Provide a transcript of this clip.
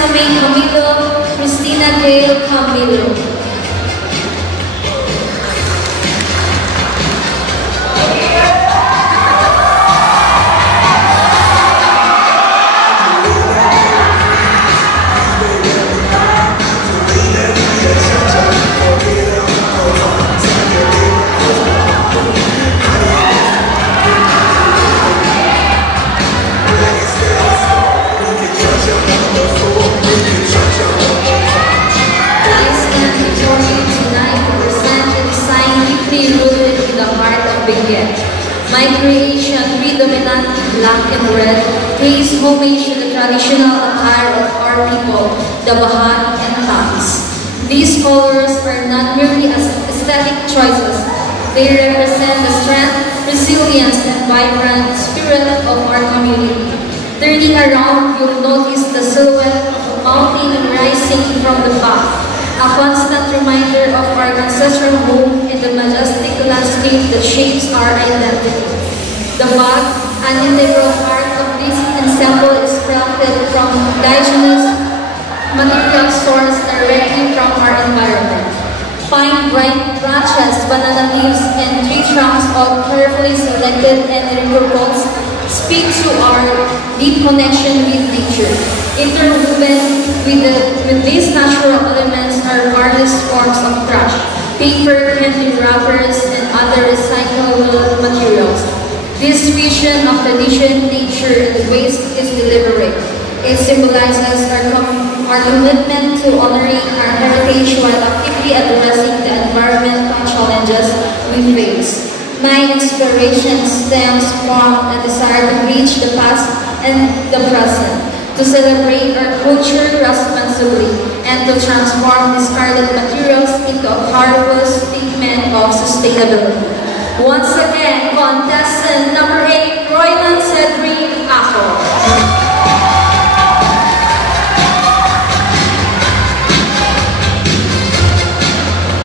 Teresa May Camilo, Christina Gail Camilo. My creation, predominantly black and red, pays homage to the traditional attire of our people, the Bahat and Tamis. These colors are not merely aesthetic choices. They represent the strength, resilience, and vibrant spirit of our community. Turning around, you'll notice the silhouette of a mountain rising from the back, a constant reminder of our ancestral home and the majestic landscape that shapes our identity. The bag, an integral part of this ensemble, is crafted from indigenous material sourced directly from our environment. Pine branches, banana leaves, and tree trunks, all carefully selected and repurposed, speak to our deep connection with nature. Interwoven with these natural elements are various forms of trash, paper, candy wrappers, and other recyclable materials. This vision of tradition, nature, and waste is deliberate. It symbolizes our commitment to honoring our heritage while actively addressing the environmental challenges we face. My inspiration stems from a desire to bridge the past and the present, to celebrate our culture responsibly, and to transform discarded materials into a powerful statement of sustainability. Once again, contestant number 8.